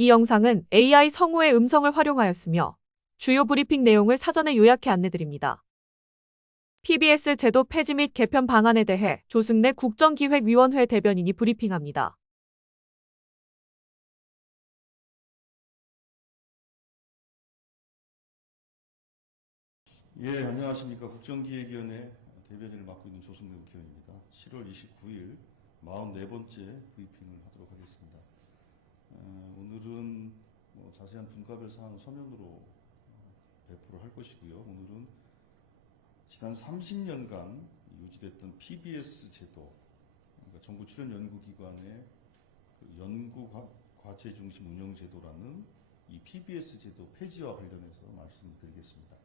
이 영상은 AI 성우의 음성을 활용하였으며 주요 브리핑 내용을 사전에 요약해 안내드립니다. PBS 제도 폐지 및 개편 방안에 대해 조승래 국정기획위원회 대변인이 브리핑합니다. 예, 안녕하십니까. 국정기획위원회 대변인을 맡고 있는 조승래 국회의원입니다. 7월 29일 44번째 브리핑을 하도록 하겠습니다. 오늘은 자세한 분과별 사항 서면으로 배포를 할 것이고요. 오늘은 지난 30년간 유지됐던 PBS 제도, 그러니까 정부 출연 연구기관의 연구과제 중심 운영 제도라는 이 PBS 제도 폐지와 관련해서 말씀을 드리겠습니다.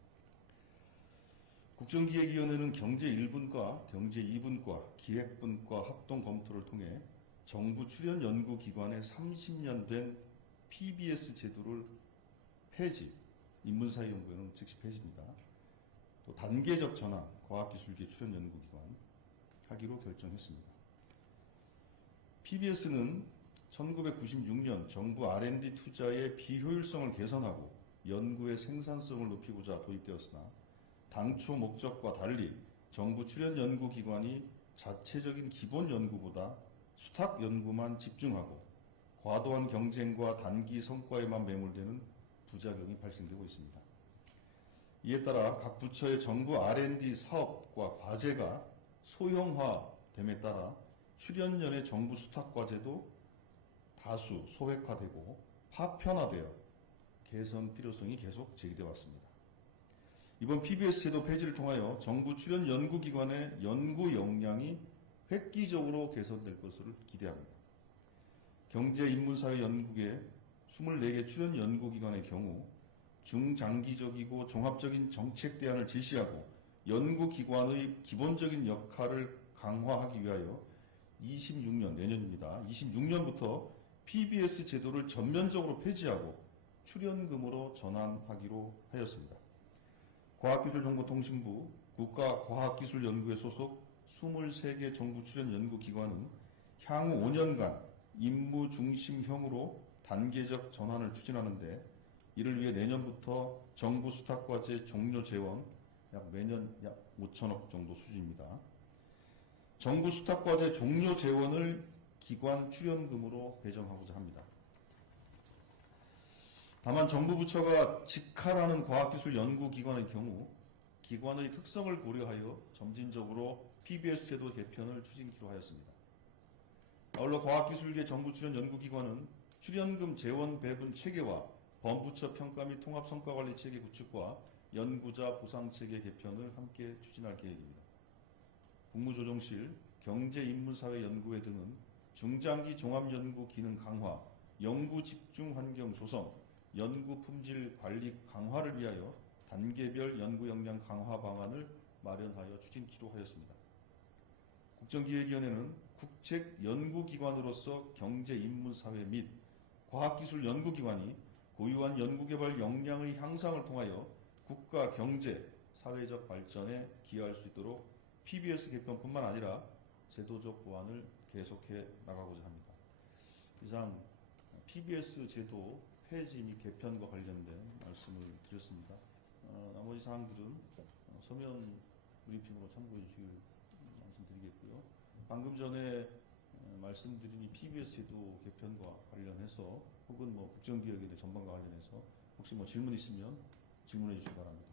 국정기획위원회는 경제 1분과 경제 2분과 기획분과 합동 검토를 통해 정부 출연 연구기관의 30년 된 PBS 제도를 폐지, 인문사회연구회는 즉시 폐지입니다. 또 단계적 전환, 과학기술계 출연 연구기관 하기로 결정했습니다. PBS는 1996년 정부 R&D 투자의 비효율성을 개선하고 연구의 생산성을 높이고자 도입되었으나 당초 목적과 달리 정부 출연 연구기관이 자체적인 기본 연구보다 수탁 연구만 집중하고 과도한 경쟁과 단기 성과에만 매몰되는 부작용이 발생되고 있습니다. 이에 따라 각 부처의 정부 R&D 사업과 과제가 소형화됨에 따라 출연연의 정부 수탁 과제도 다수 소획화되고 파편화되어 개선 필요성이 계속 제기되어 왔습니다. 이번 PBS 제도 폐지를 통하여 정부 출연 연구기관의 연구 역량이 획기적으로 개선될 것을 기대합니다. 경제인문사회연구계 24개 출연 연구기관의 경우 중장기적이고 종합적인 정책 대안을 제시하고 연구기관의 기본적인 역할을 강화하기 위하여 26년, 내년입니다. 26년부터 PBS 제도를 전면적으로 폐지하고 출연금으로 전환하기로 하였습니다. 과학기술정보통신부 국가과학기술연구회 소속 23개 정부 출연 연구기관은 향후 5년간 임무 중심형으로 단계적 전환을 추진하는데 이를 위해 내년부터 정부 수탁과제 종료 재원 매년 약 5천억 정도 수준입니다. 정부 수탁과제 종료 재원을 기관 출연금으로 배정하고자 합니다. 다만 정부 부처가 직할하는 과학기술 연구기관의 경우 기관의 특성을 고려하여 점진적으로 PBS 제도 개편을 추진키로 하였습니다. 아울러 과학기술계 정부 출연 연구기관은 출연금 재원 배분 체계와 범부처 평가 및 통합성과관리 체계 구축과 연구자 보상체계 개편을 함께 추진할 계획입니다. 국무조정실, 경제인문사회연구회 등은 중장기 종합연구 기능 강화, 연구 집중 환경 조성, 연구 품질 관리 강화를 위하여 단계별 연구 역량 강화 방안을 마련하여 추진키로 하였습니다. 국정기획위원회는 국책 연구기관으로서 경제인문사회 및 과학기술 연구기관이 고유한 연구개발 역량의 향상을 통하여 국가 경제, 사회적 발전에 기여할 수 있도록 PBS 개편뿐만 아니라 제도적 보완을 계속해 나가고자 합니다. 이상 PBS 제도 폐지 및 개편과 관련된 말씀을 드렸습니다. 나머지 사항들은 서면 브리핑으로 참고해 주시길 말씀드리겠고요. 방금 전에 말씀드린 이 PBS 제도 개편과 관련해서 혹은 국정기획의 전반과 관련해서 혹시 질문 있으면 질문해 주시기 바랍니다.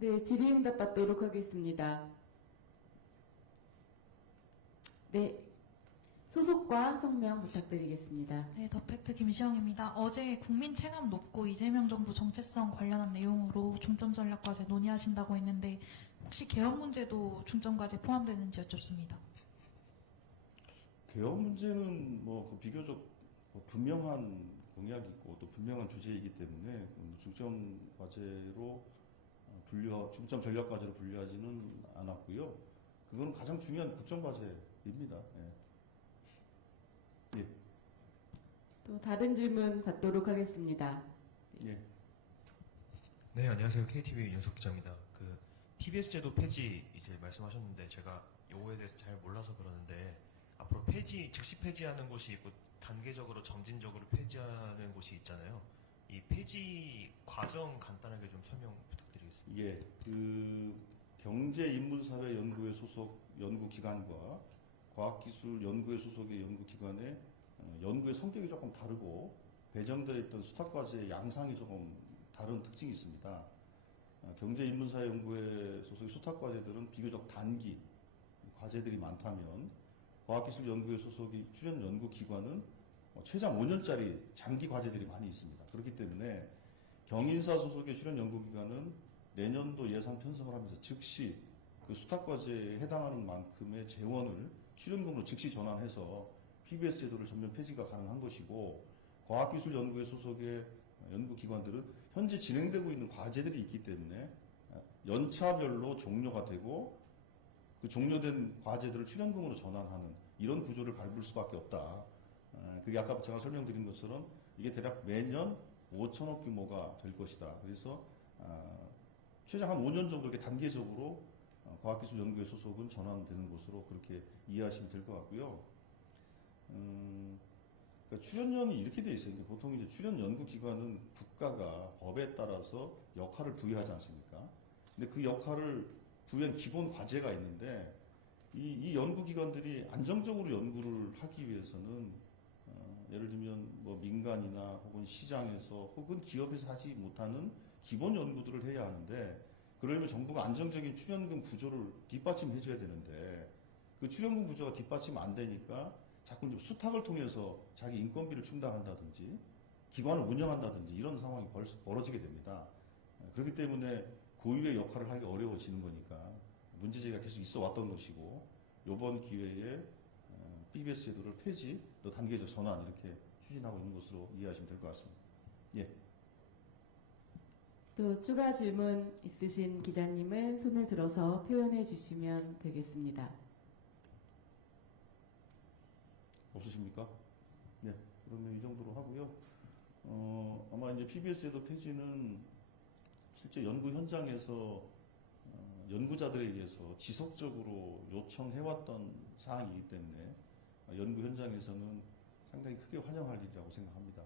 네, 질의응답 받도록 하겠습니다. 네, 소속과 성명 부탁드리겠습니다. 네, 더팩트 김시영입니다. 어제 국민 체감 높고 이재명 정부 정체성 관련한 내용으로 중점 전략과제 논의하신다고 했는데 혹시 개헌 문제도 중점 과제 포함되는지 여쭙습니다. 개헌 문제는 비교적 분명한 공약이고 또 분명한 주제이기 때문에 중점 과제로 중점 전략 과제로 분류하지는 않았고요. 그거는 가장 중요한 국정 과제입니다. 예. 또 다른 질문 받도록 하겠습니다. 예. 네, 안녕하세요. KTV 윤석 기자입니다. PBS 제도 폐지 이제 말씀하셨는데 제가 요거에 대해서 잘 몰라서 그러는데 앞으로 즉시 폐지하는 곳이 있고 단계적으로 점진적으로 폐지하는 곳이 있잖아요. 이 폐지 과정 간단하게 좀 설명 부탁드리겠습니다. 예, 경제인문사회연구회 소속 연구기관과 과학기술연구회 소속의 연구기관의 연구의 성격이 조금 다르고 배정되어 있던 수탁과제의 양상이 조금 다른 특징이 있습니다. 경제인문사회연구회 소속의 수탁과제들은 비교적 단기 과제들이 많다면 과학기술연구회 소속의 출연연구기관은 최장 5년짜리 장기 과제들이 많이 있습니다. 그렇기 때문에 경인사 소속의 출연연구기관은 내년도 예산 편성을 하면서 즉시 그 수탁과제에 해당하는 만큼의 재원을 출연금으로 즉시 전환해서 PBS 제도를 전면 폐지가 가능한 것이고, 과학기술연구회 소속의 연구기관들은 현재 진행되고 있는 과제들이 있기 때문에 연차별로 종료가 되고 그 종료된 과제들을 출연금으로 전환하는 이런 구조를 밟을 수밖에 없다. 그게 아까 제가 설명드린 것처럼 이게 대략 매년 5천억 규모가 될 것이다. 그래서 최장 한 5년 정도 이렇게 단계적으로 과학기술연구회 소속은 전환되는 것으로 그렇게 이해하시면 될 것 같고요. 그러니까 출연연이 이렇게 돼 있어요. 보통 이제 출연연구기관은 국가가 법에 따라서 역할을 부여하지 않습니까? 근데 그 역할을 부여한 기본 과제가 있는데 이 연구기관들이 안정적으로 연구를 하기 위해서는 예를 들면 뭐 민간이나 혹은 시장에서 혹은 기업에서 하지 못하는 기본 연구들을 해야 하는데, 그러려면 정부가 안정적인 출연금 구조를 뒷받침해줘야 되는데 그 출연금 구조가 뒷받침 안 되니까 자꾸 이제 수탁을 통해서 자기 인건비를 충당한다든지 기관을 운영한다든지 이런 상황이 벌어지게 됩니다. 그렇기 때문에 고유의 역할을 하기 어려워지는 거니까 문제제기가 계속 있어 왔던 것이고, 이번 기회에 PBS 제도를 폐지, 또 단계적 전환 이렇게 추진하고 있는 것으로 이해하시면 될 것 같습니다. 예. 또 추가 질문 있으신 기자님은 손을 들어서 표현해 주시면 되겠습니다. 없으십니까? 네. 그러면 이 정도로 하고요. 아마 이제 PBS 제도 폐지는 실제 연구 현장에서 연구자들에 의해서 지속적으로 요청해왔던 사항이기 때문에 연구 현장에서는 상당히 크게 환영할 일이라고 생각합니다.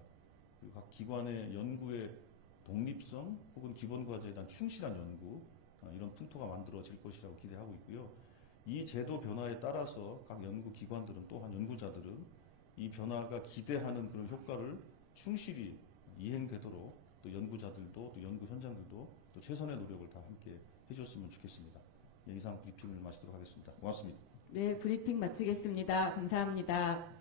그리고 각 기관의 연구의 독립성 혹은 기본 과제에 대한 충실한 연구, 이런 풍토가 만들어질 것이라고 기대하고 있고요. 이 제도 변화에 따라서 각 연구기관들은, 또한 연구자들은 이 변화가 기대하는 그런 효과를 충실히 이행되도록 또 연구자들도 또 연구 현장들도 또 최선의 노력을 다 함께 해줬으면 좋겠습니다. 예, 이상 브리핑을 마치도록 하겠습니다. 고맙습니다. 네, 브리핑 마치겠습니다. 감사합니다.